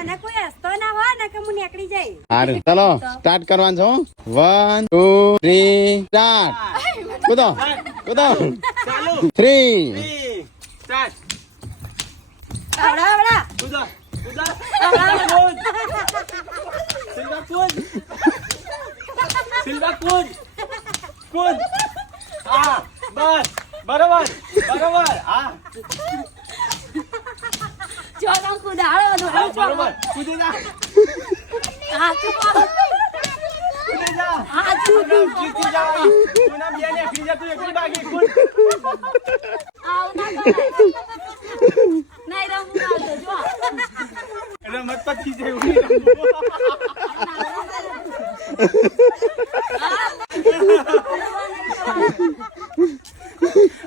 મને કોઈ હસતો ના હોય ને કે હું નીકળી જાય. સારું ચલો સ્ટાર્ટ કરવાનું છો 1 2 3 સ્ટાર્ટ કૂદો કૂદો 3 સ્ટાર્ટ આવડા આવડા કૂદો કૂદો સિલ્વા કૂદ સિલ્વા કૂદ કૂદ હા બસ બરોબર બરોબર હા જો તો કુદાળો હા બરોબર કૂદી જા હા કૂદી જા હા કૂદી જા તું બે ને ફ્રી જા તું એકલી ભાગી કૂદ આવ ના કરાય નહીં રમવું ના તો જો રમત પછી જેવું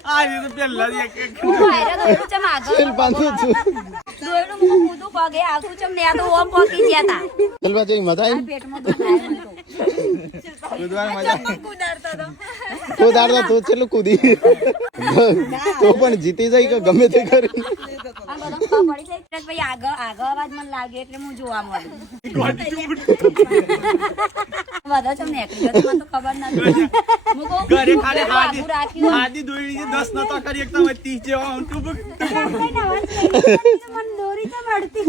આ રીતે પેલા એક હું આયરા દોડું ચમ આગળ ચલ પાંચું છું દોડું હું કૂદું પગે આવતું ચમ ને આ તો ઓમ પોકી ગયા તા ચલ બાજુ મજા આવી પેટમાં દુખાય મને તો કૂદવાની મજા આવી કુદાડતો તો તું દાડતો તું ચેલું કૂદી તો પણ જીતી જાય કે ગમે તે કરી આ બધો ખબર પડી જાય એટલે ભાઈ આગળ આગળ અવાજ મને લાગે એટલે હું જોવા મળ્યું બધા ચમ નીકળી ગયો મને તો ખબર નથી હું કહું ઘરે ખાલી બાબુ રાખ્યું હાદી દોડી છે 10 નતો કરી એકતા 30 જેવા ઊંટું મને દોરી તો મળતી